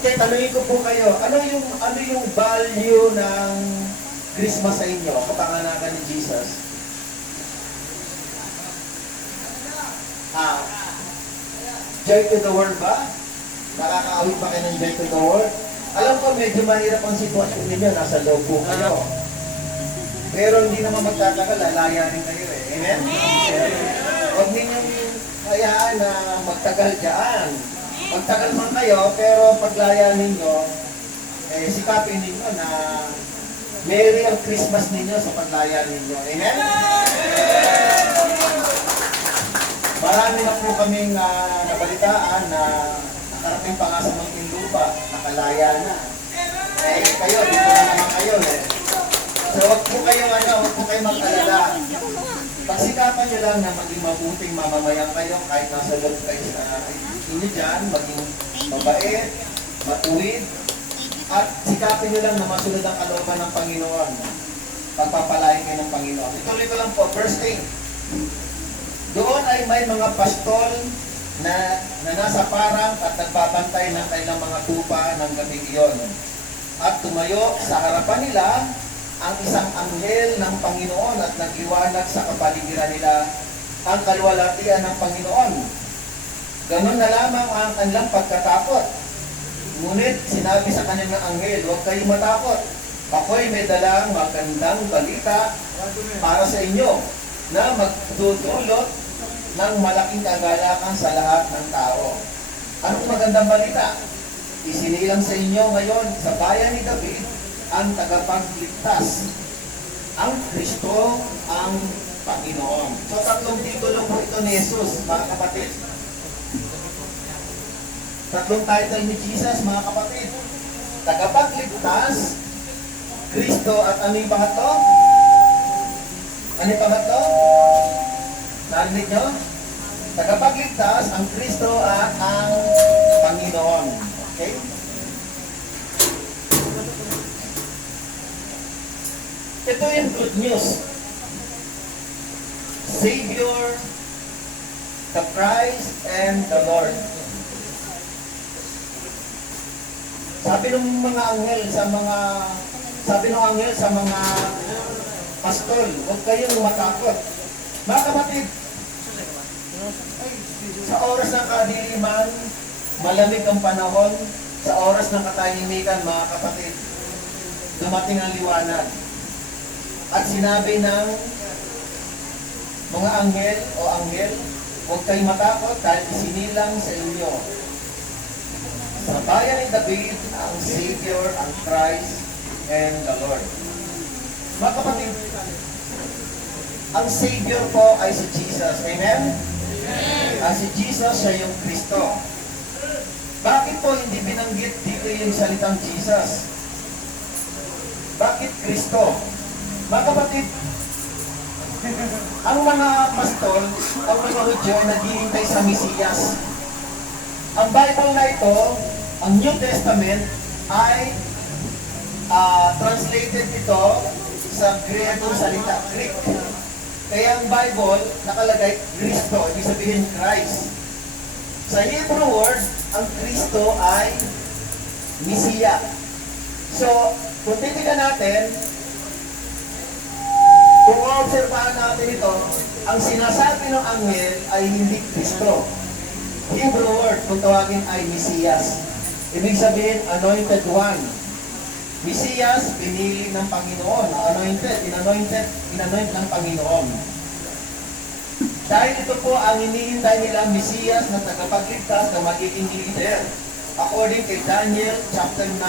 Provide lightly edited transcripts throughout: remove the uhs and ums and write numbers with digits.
Okay, tanungin ko po kayo, ano yung value ng Christmas sa inyo, kapanganakan ni Jesus? Ah, joy to the world ba? Nakakaawit pa kayo ng joy to the world? Alam ko, medyo mahirap ang sitwasyon ninyo, nasa loob po kayo. Pero hindi naman magtatagal, lalayanin kayo eh. Amen? Huwag ninyong hayaan na magtagal dyan. Magtagal man kayo, pero paglaya ninyo, sikapin ninyo na Merry ang Christmas ninyo sa paglaya ninyo. Amen? Marami na po kaming nabalitaan na nakarating pa nga sa Muntinlupa, nakalaya na. Kayo, dito na naman kayo eh. So huwag po kayong mag-alala. Pagsikapan nyo lang na maging mabuting mamamayan kayo kahit nasa loob kayo sa inyo dyan, maging mabait, matuwid, at sikapin nyo lang na masunod ang kalooban ng Panginoon. Pagpapalain kayo ng Panginoon. Ituloy ko lang po, verse 8. Doon ay may mga pastol na nasa parang at nagbabantay ng kailang mga tupa ng gabing iyon. At tumayo sa harapan nila ang isang anghel ng Panginoon at nagliwanag sa kapaligiran nila ang kalwalhatian ng Panginoon. Ganun na lamang ang kanilang pagkatakot. Ngunit sinabi sa kanyang anghel, huwag kayong matakot. Ako'y may dalang magandang balita para sa inyo na magdudulot ng malaking kagalakan sa lahat ng tao. Anong magandang balita? Isinilang sa inyo ngayon sa bayan ni David ang tagapagligtas. Ang Kristo ang Panginoon. So tatlong titulo po ito ni Jesus, mga kapatid. Tatlong title ni Jesus, mga kapatid. Tagapagligtas, Kristo, at ano yung pangatlo? Ano yung pangatlo? Narinig nyo? Tagapagligtas, ang Kristo at ang Panginoon. Okay? Ito yung good news. Savior, the Christ, and the Lord. Sabi ng anghel sa mga pastol, huwag kayong matakot. Mga kapatid, sa oras ng kadiliman, malamig ang panahon, sa oras ng katahimikan, mga kapatid, dumating ang liwanag. At sinabi ng mga anghel, huwag kayong matakot dahil isinilang sa inyo sa bayan ni David ang Savior, ang Christ, and the Lord. Mga kapatid, ang Savior po ay si Jesus. Amen? Ang si Jesus, siya yung Kristo. Bakit po hindi binanggit dito yung salitang Jesus? Bakit Kristo? Mga kapatid, ang mga pastol, ang mga Hudyo ay naghihintay sa Mesiyas. Ang Bible na ito, ang New Testament, ay translated ito sa Griegong salita, Greek. Kaya ang Bible, nakalagay Kristo, ibig sabihin Christ. Sa Hebrew word, ang Kristo ay Mesiya. So, kung titignan natin, kung obserbahan natin ito, ang sinasabi ng anghel ay hindi Kristo. Hebrew word, kung tawagin ay Mesiyas. Ibig sabihin, anointed one. Mesiyas, pinili ng Panginoon. Inanoint ng Panginoon. Dahil ito po ang hinihintay nila, Mesiyas na tagapagligtas na magiging leader. According kay Daniel chapter 9,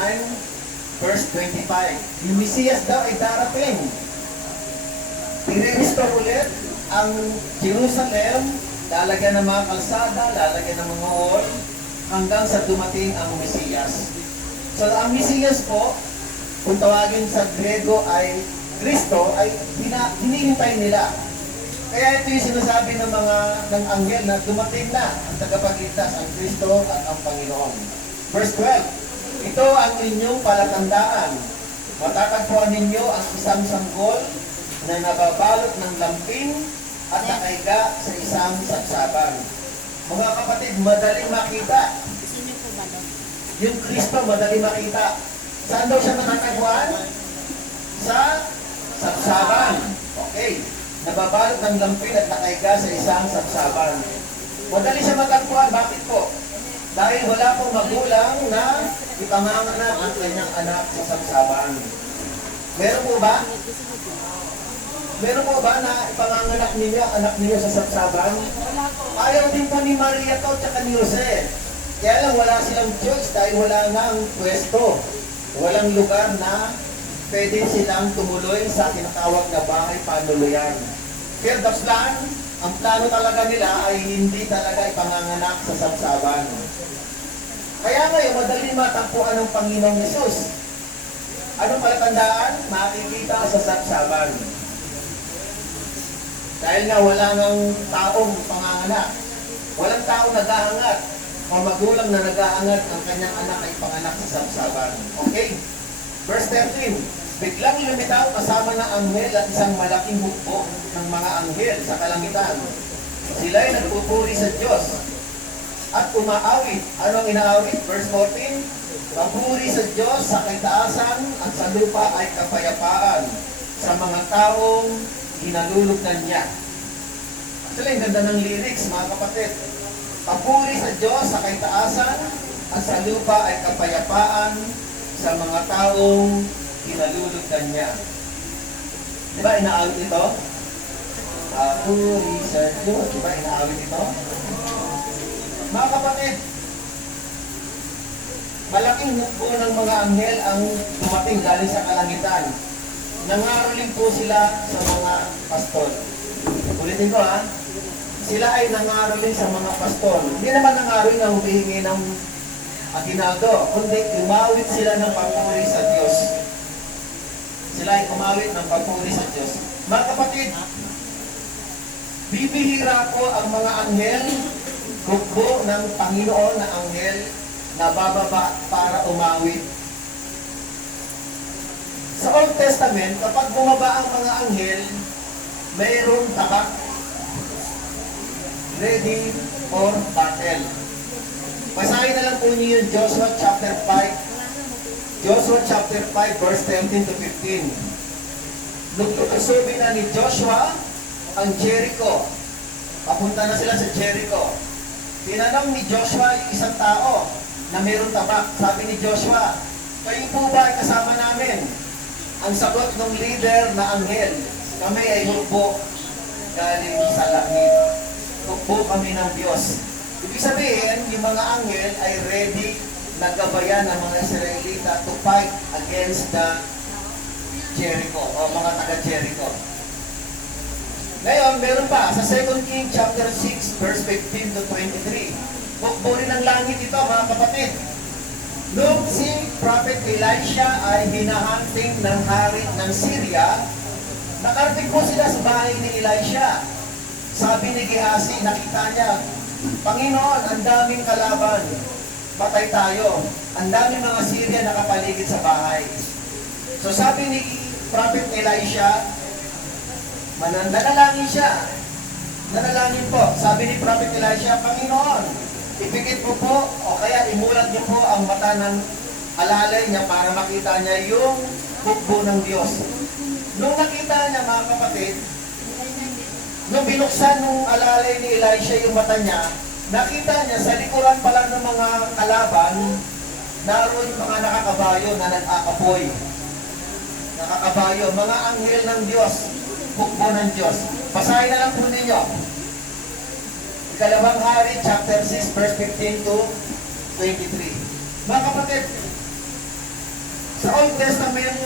verse 25. Yung Mesiyas daw ay darating. I-restore ulit ang Jerusalem, lalagyan ng mga kalsada, lalagyan ng mga hall, hanggang sa dumating ang Mesiyas. So ang Mesiyas po, kung tawagin sa Grego ay Kristo, ay hinihintay nila. Kaya ito yung sinasabi ng anghel na dumating na ang tagapagligtas, ang Kristo at ang Panginoon. Verse 12, ito ang inyong palatandaan. Matatagpuan ninyo ang isang sanggol na nababalot ng lampin at nakaiga sa isang saksaban. Mga kapatid, madaling makita. Yung Kristo, madali makita. Saan daw siya matatagpuan? Sa sapsaban. Okay. Nababalot ng lampin at nakaiga sa isang sapsaban. Madali siya matagpuan. Bakit po? Dahil wala pong magulang na ipanganganak ang kanyang anak sa sapsaban. Meron po ba? Meron po ba na ipanganganak ninyo, anak ninyo sa sapsaban? Ayaw din po ni Maria to at ni Jose. Kaya lang wala silang choice dahil wala nga ang pwesto. Walang lugar na pwede silang tumuloy sa tinatawag na bahay panuluyan. Pero that's plan, ang plano talaga nila ay hindi talaga ipanganganak sa sapsaban. Kaya ngayon, madali matagpuan ng Panginoong Yesus. Anong palatandaan? Makikita sa sapsaban. Dahil nga wala nang taong panganganak. Walang taong nag-aangat. Ang magulang na nag-aangat ang kanyang anak ay panganak sa sapsaban. Okay? Verse 13. Biglang lumitaw kasama ng anghel at isang malaking hukbo ng mga anghel sa kalangitan. Sila'y nagpupuri sa Diyos at umaawit. Ano ang inaawit? Verse 14. Papuri sa Diyos sa kaitaasan at sa lupa ay kapayapaan sa mga taong hinalulugdan niya. Actually, ang ganda ng lyrics, mga kapatid. Papuri sa Diyos sa kaitaasan at sa lupa ay kapayapaan sa mga taong hinalulugdan niya. Di ba inaawit ito? Papuri sa Diyos. Di ba inaawit ito? Mga kapatid, malaking hukbo ng mga anghel ang dumating galing sa kalangitan. Nangaroling po sila sa mga pastol. Ulitin ko ha. Sila ay nangaroling sa mga pastol. Hindi naman nangaroling na humihingi ng aginaldo, kundi umawit sila ng papuri sa Diyos. Sila ay umawit ng papuri sa Diyos. Mga kapatid, bibihira po ang mga anghel, hukbo ng Panginoon na anghel na bababa para umawit. Sa Old Testament, kapag bumaba ang mga anghel, mayroong tabak ready for battle. Basahin na lang po niyo yung Joshua chapter 5. Joshua chapter 5 verse 17 to 15. Nung tutusubi na ni Joshua ang Jericho, papunta na sila sa Jericho. Tinanong ni Joshua yung isang tao na mayroong tabak. Sabi ni Joshua, kayo po ba ay kasama namin? Ang sagot ng leader na anghel, kami ay hukbo galing sa langit. Hukbo kami ng Diyos. Ibig sabihin, yung mga anghel ay ready na gabayan ng mga Israelita to fight against the Jericho o mga taga-Jericho. Ngayon, meron pa sa 2 Kings chapter 6 verse 15 to 23. Hukbo rin ng langit ito, mga kapatid. Nung si Prophet Elisha ay hinahunting ng hari ng Syria, nakarating po sila sa bahay ni Elisha. Sabi ni Gehazi, nakita niya, Panginoon, ang daming kalaban, patay tayo. Ang daming mga Syria nakapaligid sa bahay. So sabi ni Prophet Elisha, nanalangin siya. Nanalangin po. Sabi ni Prophet Elisha, Panginoon, ipikit mo po o kaya imulat niyo po ang mata ng alalay niya para makita niya yung hukbo ng Diyos. Nung nakita niya, mga kapatid, nung binuksan nung alalay ni Elisha yung mata niya, nakita niya sa likuran pala ng mga kalaban, naroon yung mga nakakabayo na nag-aapoy. Nakakabayo, mga anghel ng Diyos, hukbo ng Diyos. Basahin na lang po ninyo. Ikalawang Hari, chapter 6, verse 15 to 23. Mga kapatid, sa Old Testament,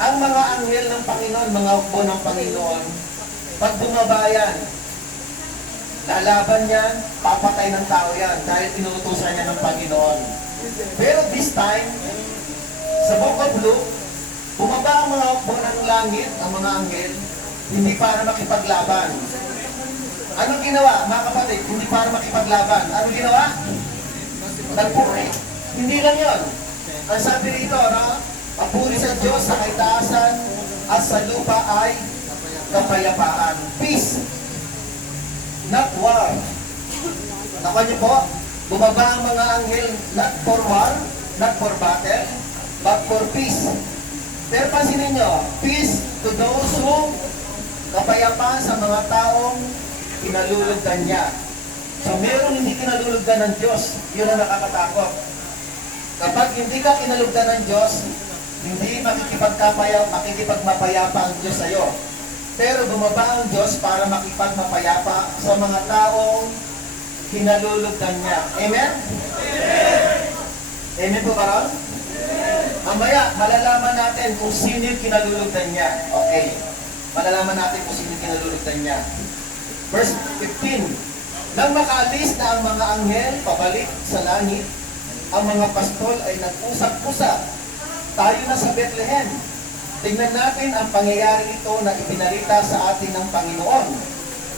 ang mga anghel ng Panginoon, mga hukbo ng Panginoon, pag bumabayan, lalaban yan, papatay ng tao yan dahil inuutusan niya ng Panginoon. Pero this time, sa Book of Luke, bumaba ang mga hukbo ng langit, ang mga anghel, hindi para makipaglaban. Anong ginawa, mga kapatid? Hindi para makipaglaban. Anong ginawa? Nagpuri. Hindi lang yon. Ang sabi rito, no? Papuri sa Diyos sa kaitaasan at sa lupa ay kapayapaan. Peace. Not war. Nakuha niyo po? Bumaba ang mga anghel, not for war, not for battle, but for peace. Pero pansinin nyo, peace to those who, kapayapaan sa mga taong kinalulugdan niya. So merong hindi kinalulugdan ng Diyos, yun ang nakakatakot. Kapag hindi ka kinalugdan ng Diyos, hindi makikipagmapayapa ang Diyos sa iyo. Pero bumaba ang Diyos para makipagmapayapa sa mga taong kinalulugdan niya. Amen? Amen po ba ron? Mamaya, malalaman natin kung sino yung kinalulugdan niya. Okay. Malalaman natin kung sino yung kinalulugdan niya. Verse 15. Nang makaalis na ang mga anghel pabalik sa langit, ang mga pastol ay nag-usap-usap. Tayo na sa Bethlehem. Tingnan natin ang pangyayari ito na ipinarita sa atin ng Panginoon.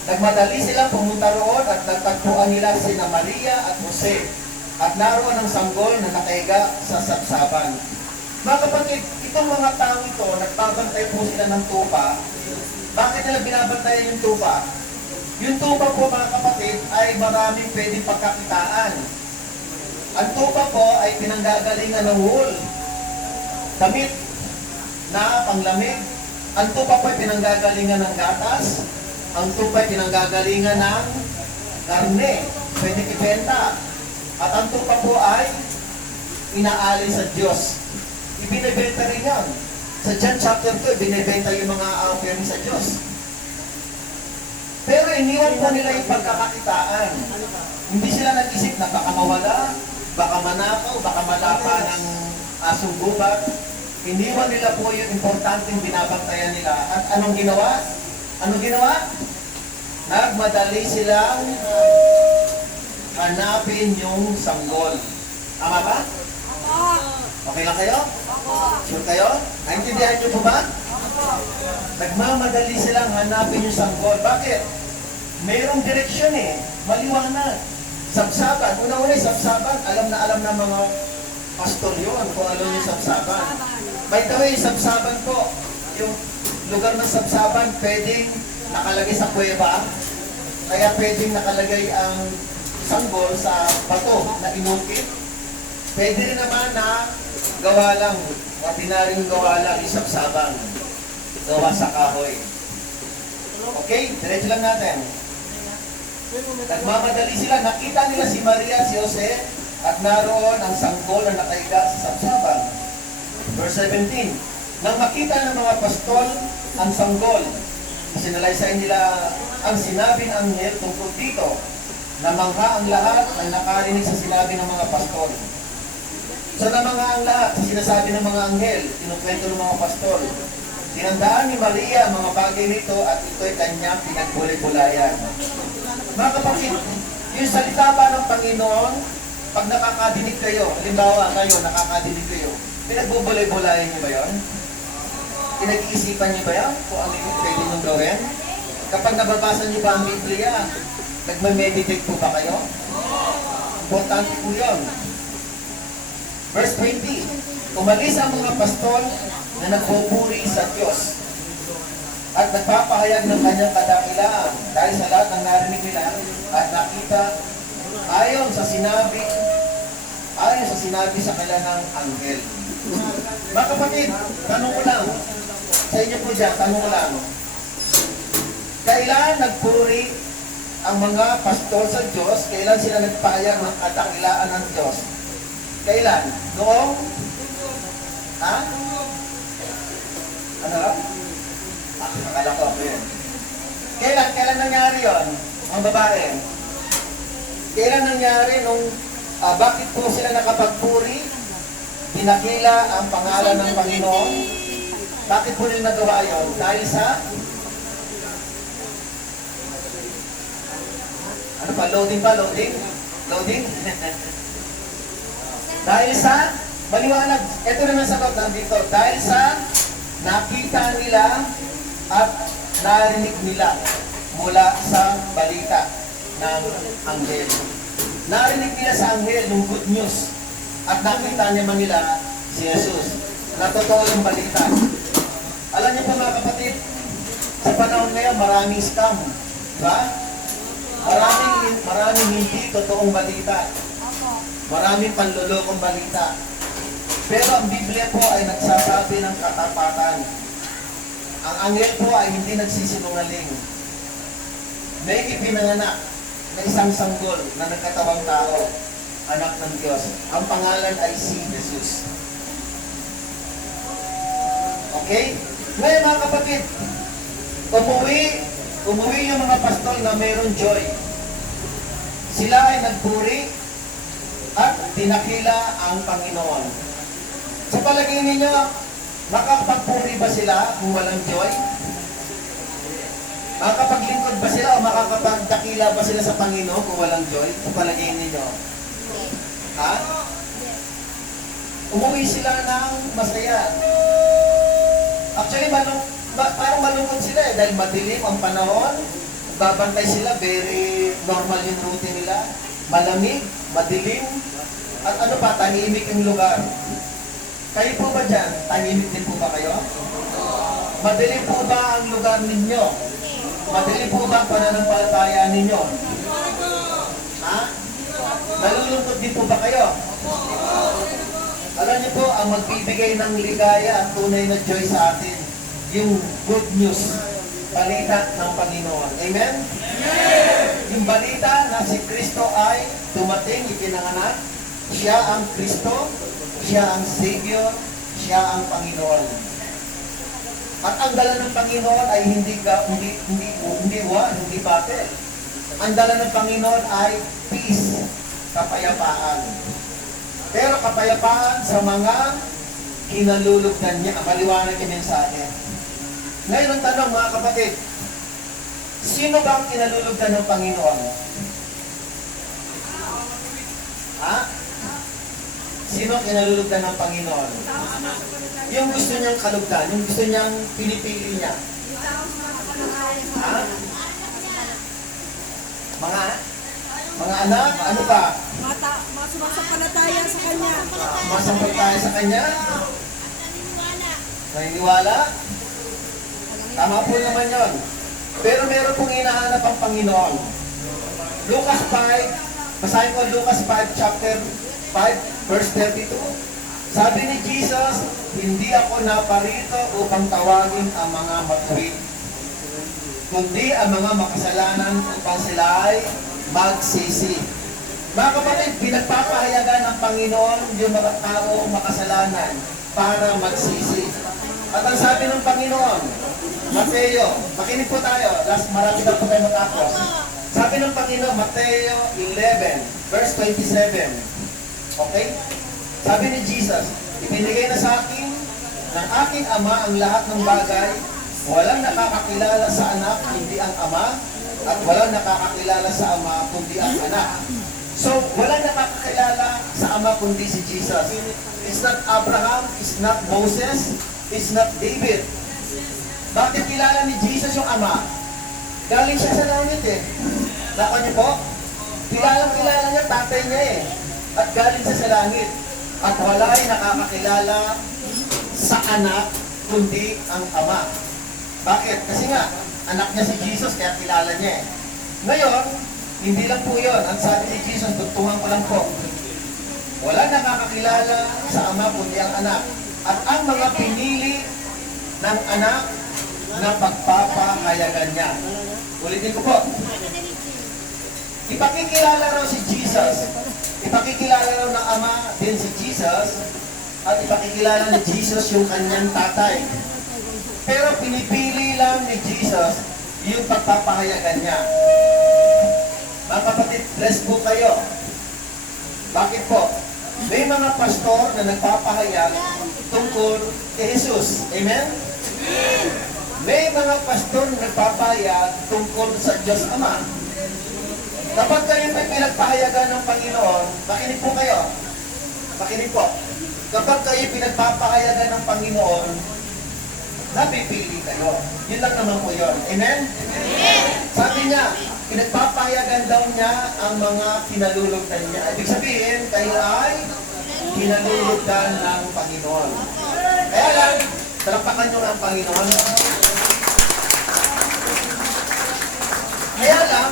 Nagmadali sila pumunta roon at nagtagpuan nila sina Maria at Jose. At naroon ang sanggol na nakahiga sa sapsaban. Mga kapatid, itong mga tao ito, nagbabantay po sila ng tupa. Bakit nila binabantayan yung tupa? Yung tupa po mga kapatid ay maraming pwedeng pagkakitaan. Ang tupa po ay pinanggagalingan ng wool, damit na panglamig. Ang tupa po ay pinanggagalingan ng gatas. Ang tupa ay pinanggagalingan ng karne, pwedeng ibenta. At ang tupa po ay inaalay sa Diyos. Ibinibenta rin yan. Sa John chapter 2, binibenta yung mga offering sa Diyos. Pero iniwan po nila yung pagkakakitaan. Hindi sila nag-isip na baka mawala, baka manakaw, baka malapa ng asong gubat. Iniwan nila po yung importanteng binabantayan nila. At anong ginawa? Anong ginawa? Nagmadali silang hanapin yung sanggol. Tama ba? Okay lang kayo? Sure kayo? Naintindihan nyo po ba? Nagmamadali silang hanapin yung sanggol. Bakit? Mayroong direksyon eh. Maliwanag. Sabsaban. Una-una yung sabsaban. Alam na mga pastor yun kung ano yung sabsaban. By the way, sabsaban po, yung lugar ng sabsaban, pwedeng nakalagay sa kuweba. Kaya pwedeng nakalagay ang sanggol sa bato na inukit. Pwede rin naman na gawa lang, ordinaryong gawa lang, isabsaban. Gawa sa kahoy. Okay, diretso lang natin. Nagmamadali sila, nakita nila si Maria at si Jose at naroon ang sanggol na nakahiga sa sabsaban. Verse 17. Nang makita ng mga pastol ang sanggol, sinalaysay nila ang sinabi ng anghel tungkol dito. Namangha ang lahat ng nakarinig sa sinabi ng mga pastol. So namangha ang lahat sa sinasabi ng mga anghel, kinukwento ng mga pastol. Tinandaan ni Maria ang mga bagay nito at ito'y kanyang pinagbulay-bulayan. Mga kapatid, yung salita ba ng Panginoon, pag nakakadinig kayo, halimbawa kayo, nakakadinig kayo, pinagbubulay-bulayan niyo ba yun? Pinag-iisipan niyo ba yan? Kung ano yung pwede niyong gawin? Kapag nababasa niyo ba ang Biblia, nagme-meditate po ba kayo? Importante po yun. Verse 20. Umalis ang mga pastol na nagpupuri sa Diyos at nagpapahayag ng kanyang kadakilaan dahil sa lahat ng narinig nila at nakita ayon sa sinabi sa kanila ng anghel. Mga kapatid, tanong ko lang sa inyo po dyan, tanong ko lang, kailan nagpuri ang mga pastor sa Diyos? Kailan sila nagpahayag ng kadakilaan ng Diyos? Kailan? Noong? Ha? Ano? Akala ko ako yun. Kailan nangyari yun? Ang babae. Kailan nangyari nung bakit po sila nakapagpuri? Pinakila ang pangalan ng Panginoon. Bakit po nila nagawa yun? Dahil sa ano pa? Loading ba? Loading? Dahil sa maliwanag. Ito naman sagot nandito. Dahil sa nakita nila at narinig nila mula sa balita ng anghel. Narinig nila sa anghel yung good news at nakita niya man nila si Jesus. Na totoo yung balita. Alam niyo po mga kapatid, sa panahon ngayon maraming scam. Diba? Maraming hindi totoong balita. Maraming panlulokong balita. Pero ang Biblia po ay nagsasabi ng katapatan. Ang anghel po ay hindi nagsisinungaling. May ipinanganak na isang sanggol na nagkatawang tao, anak ng Diyos. Ang pangalan ay si Jesus. Okay? Ngayon mga kapatid, umuwi yung mga pastol na mayroong joy. Sila ay nagpuri at dinakila ang Panginoon. Sa palagay ninyo, makakapagpuri ba sila kung walang joy? Makakapaglingkod ba sila o makakapagdakila ba sila sa Panginoon kung walang joy? Sa palagay ninyo? Ha? Umuwi sila ng masaya. Actually, parang malungkot sila dahil madilim ang panahon. Babantay sila, very normal yung routine nila. Malamig, madilim, at ano pa, tahimik yung lugar. Kayo po ba dyan? Tahimik din po ba kayo? Madilim po ba ang lugar ninyo? Madilim po ba ang pananampalataya ninyo? Ha? Nalulungkot din po ba kayo? Alam niyo po, ang magbibigay ng ligaya at tunay na joy sa atin, yung good news, balita ng Panginoon. Amen? Yung balita na si Kristo ay dumating, ipinanganak, siya ang Kristo, siya ang Savior, siya ang Panginoon. At ang dala ng Panginoon ay hindi battle. Ang dala ng Panginoon ay peace, kapayapaan. Pero kapayapaan sa mga kinalulugdan niya. Maliwanag yung mensahe. Ngayon ang tanong mga kapatid, sino ba ang kinalulugdan ng Panginoon? Ha? Sino ang kinalulugdan ng Panginoon? Yung gusto niyang kalugdan, yung gusto niyang pinipili niya. Ha? Mga anak, ano ba? Sumasampalataya sa Kanya. Sumasampalataya sa Kanya? Naniniwala? Tama po naman yon. Pero meron pong hinahanap ang Panginoon. Lucas 5, basahin ko Lucas 5, chapter 5, verse 32. Sabi ni Jesus, hindi ako naparito upang tawagin ang mga matuwid, kundi ang mga makasalanan upang sila ay magsisi. Mga kapatid, pinagpapahayagan ng Panginoon yung mga tao makasalanan para magsisi. At ang sabi ng Panginoon, Mateo, makinig po tayo, marami na po tayo matapos. Sabi ng Panginoon, Mateo 11, verse 27. Okay? Sabi ni Jesus, ibinigay na sa akin ng aking Ama ang lahat ng bagay. Walang nakakakilala sa anak, kundi ang Ama, at walang nakakakilala sa Ama, kundi ang anak. So, walang nakakakilala sa Ama, kundi si Jesus. It's not Abraham, it's not Moses, it's not David. Bakit kilala ni Jesus yung Ama? Galing siya sa langit eh. Nako niyo po? Kilala niya, tatay niya eh. At galing siya sa langit. At wala'y nakakakilala sa anak, kundi ang Ama. Bakit? Kasi nga, anak niya si Jesus, kaya kilala niya eh. Ngayon, hindi lang po yun. Ang sabi ni Jesus, tugtungan ko lang po. Wala nakakakilala sa Ama, kundi ang anak. At ang mga pinili ng anak na pagpapahayagan niya. Ulitin ko po. Ipakikilala raw si Jesus. Ipakikilala raw ng Ama din si Jesus. At ipakikilala ni Jesus yung kanyang tatay. Pero pinipili lang ni Jesus yung pagpapahayagan niya. Mga kapatid, bless po kayo. Bakit po? May mga pastor na nagpapahayag tungkol kay Jesus. Amen? May mga pastor na nagpapahayag tungkol sa Diyos Ama. Kapag kayo may pinagpahayagan ng Panginoon, makinig po kayo. Makinig po. Kapag kayo pinagpapahayagan ng Panginoon, napipili kayo. Yun lang naman po yun. Amen? Amen. Sabi niya, pinagpapahayagan daw niya ang mga kinalulugdan niya. Ibig sabihin, kayo ay kinalulugdan ng Panginoon. Kaya lang, talapakan nyo ang Panginoon. Kaya lang,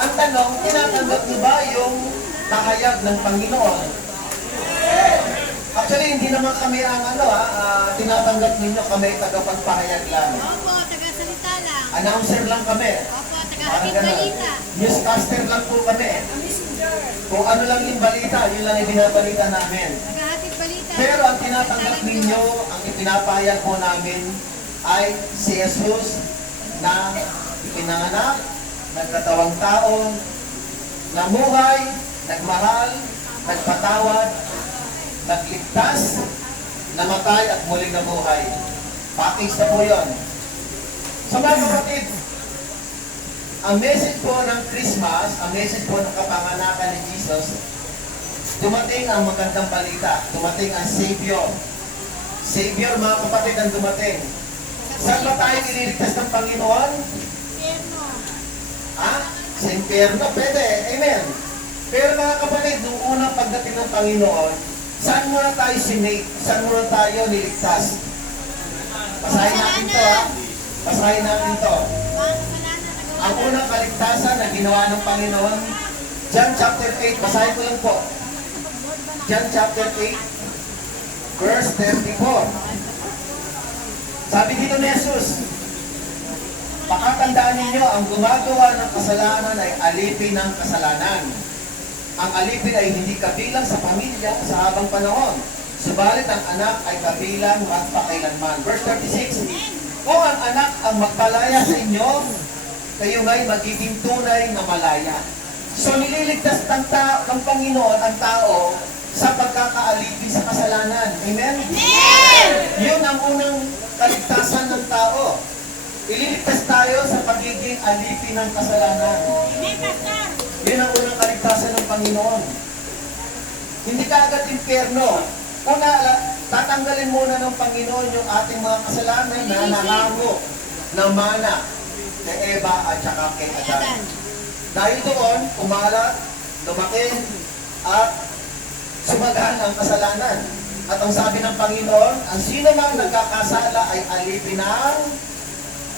ang tanong, tinatanggap niyo ba yung kahayag ng Panginoon. Actually, hindi naman kami ang tinatanggap ninyo, kami tagapagpahayag lang. Opo, taga-salita lang. Announcer lang kami. Opo, Parang taga-hatid gano'n. balita. Newscaster lang po kami. Kung ano lang yung balita, yun lang yung binabalita namin. Taga-hatid balita. Pero ang tinatanggap ninyo, ang ipinapahayag po namin ay si Jesus na ipinanganak, nagkatawang tao, namuhay, nagmahal, nagpatawad, nagligtas, namatay at muling nabuhay. Package na po yun. Sa mga kapatid, ang message po ng Christmas, ang message po ng kapanganakan ni Jesus, dumating ang magandang balita, dumating ang Savior. Savior, mga kapatid, ang dumating. Saan ba tayo ililigtas ng Panginoon? Pierno. Sa impyerno, pwede. Amen. Pero mga kapatid, nung unang pagdating ng Panginoon, saan muna tayo sinave? Saan muna tayo niligtas? Basahin natin to, Basahin natin to. Mga kasalanan, Ang unang kaligtasan na ginawa ng Panginoon, John chapter 8, basahin ko lang po. John chapter 8, verse 34. Sabi dito ni Jesus, pakatandaan ninyo, ang gumagawa ng kasalanan ay alipin ng kasalanan. Ang alipin ay hindi kabilang sa pamilya sa habang panahon. Subalit ang anak ay kabilang magpakailanman. Verse 36, kung ang anak ang magpalaya sa inyo, kayo nga'y magiging tunay na malaya. So nililigtas ng Panginoon ang tao sa pagkakaalipin sa kasalanan. Amen? Yun ang unang kaligtasan ng tao. Ililigtas tayo sa pagiging alipin ng kasalanan. Yun ang unang kaligtasan ng Panginoon. Hindi ka agad impyerno. Una, tatanggalin muna ng Panginoon yung ating mga kasalanan na nahango ng mana kay Eva at saka kay Adan. Dahil doon, kumalat, lumaki, at sumagaan ang kasalanan. At ang sabi ng Panginoon, ang sino mang nagkakasala ay alipin ng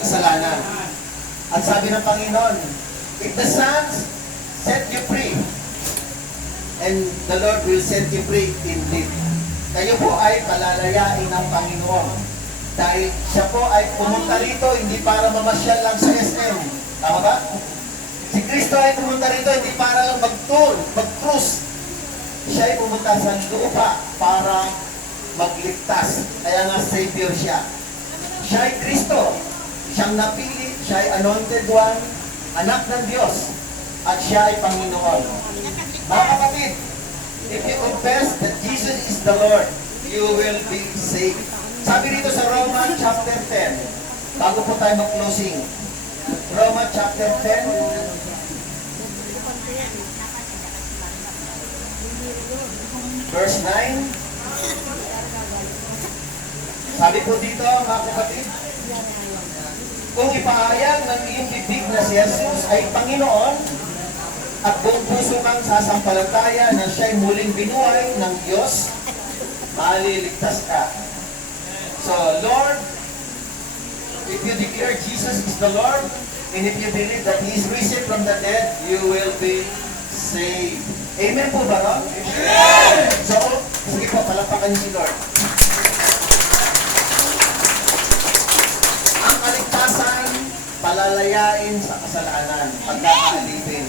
kasalanan. At sabi ng Panginoon, if the Son set you free, and the Lord will set you free indeed. Kayo po ay palalayain ng Panginoon. Dahil siya po ay pumunta rito hindi para mamasyal lang sa SM. Tama ba? Si Kristo ay pumunta rito hindi para lang mag-tour, mag-cruise. Siya ay pumunta sa lupa para magligtas. Kaya nga Savior siya. Siya ay Kristo. Siyang napili, siya ay anointed one, anak ng Diyos. At siya ay Panginoon. Mga kapatid, if you confess that Jesus is the Lord, you will be saved. Sabi rito sa Romans chapter 10, bago po tayo mag-closing. Romans chapter 10, verse 9. Sabi po dito, mga kapatid, kung ipahayag ng iyong bibig na si Jesus ay Panginoon, at buong puso kang sasampalataya na siya'y muling binuhay ng Diyos, maliligtas ka. So, Lord, if you declare Jesus is the Lord, and if you believe that He is risen from the dead, you will be saved. Amen po ba, no? Amen! So, sige po, palapakan niyo si Lord. Ang kaligtasan, palalayain sa kasalanan, pagkakaalipin.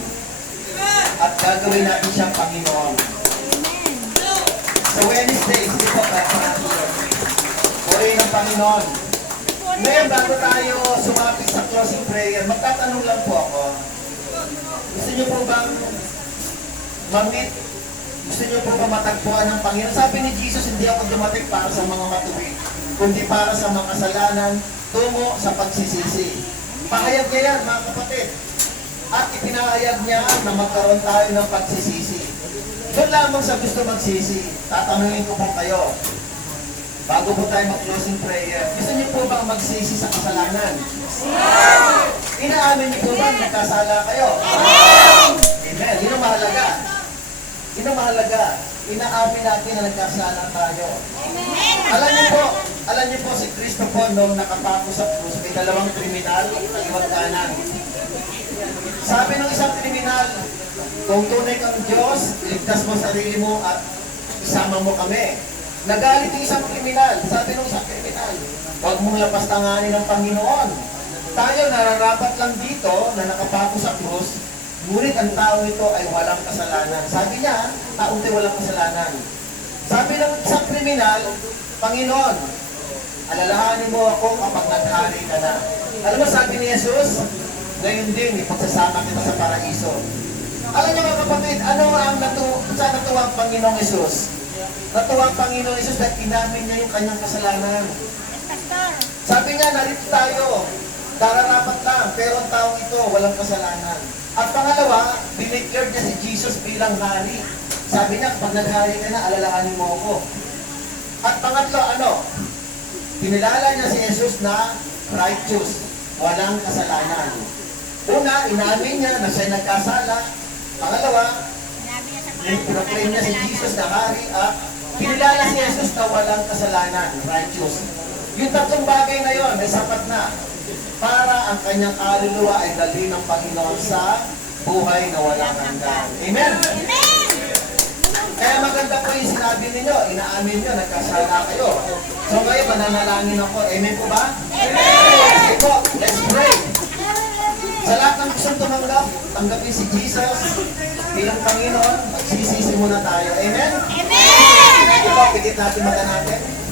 At gagawin natin siyang Panginoon. So Wednesday, sige po, purihin ng Panginoon. Ngayon, bago tayo sumapit sa closing prayer, magtatanong lang po ako. Gusto niyo po bang ma-meet? Gusto niyo po ba matagpuan ng Panginoon? Sabi ni Jesus, hindi ako dumating para sa mga matuwid, kundi para sa mga kasalanan tungo sa pagsisisi. Pahayag niya yan, mga kapatid. At ipinahayag niya na magkaroon tayo ng pagsisisi. Doon lamang sa gusto magsisi, tatanungin ko po kayo, bago po tayo mag-closing prayer, gusto niyo po bang magsisi sa kasalanan? Inaamin niyo po ba nagkasala kayo? Amen! Yun ang mahalaga. Yun ang mahalaga. Inaamin natin na nagkasala tayo. Alam niyo po si Kristo po nung nakapako sa krus, may dalawang kriminal, kaliwat kanan. Sabi ng isang kriminal, Kung tunay kang Diyos, iligtas mo sarili mo at isama mo kami. Nagalit yung isang kriminal. Sabi nung isang kriminal, huwag mong lapastanganin ng Panginoon. Tayo nararapat lang dito na nakapako sa krus, ngunit ang tao ito ay walang kasalanan. Sabi niya, taong ito walang kasalanan. Sabi ng isang kriminal, Panginoon, alalahanin mo ako kapag naghari ka na. Alam mo, sabi ni Jesus, ngayon din, ipagsasama kita sa paraiso. Alam niyo mga kapatid, ano ang saan natuwa ang Panginoong Jesus? Natuwa ang Panginoong Jesus dahil inamin niya yung kanyang kasalanan. Pastor. Sabi niya, narito tayo, dararapat lang, pero ang taong ito, walang kasalanan. At pangalawa, dineclare niya si Jesus bilang hari. Sabi niya, kapag naghari ka na, alalahanin mo ako. At pangatlo, ano? Kinilala niya si Jesus na righteous, walang kasalanan. Una, inamin niya na siya nagkasala. Pangalawa, Sinabi niya sa proclaim niya si Jesus na hari at kinilala si Jesus na walang kasalanan, righteous. Yung tatlong bagay na yon ay sapat na para ang kanyang kaluluwa ay dalhin ng Panginoon sa buhay na walang hanggan. Amen? Amen! Kaya maganda po yung sinabi ninyo, inaamin nyo, nagkasala kayo. So ngayon, mananalangin ako. Amen po ba? Amen! Sige po, let's pray. Sa lahat ng gustong tumanggap, tanggapin si Jesus bilang Panginoon, magsisisi muna tayo. Amen? Amen! Sige po, pigit natin mata natin.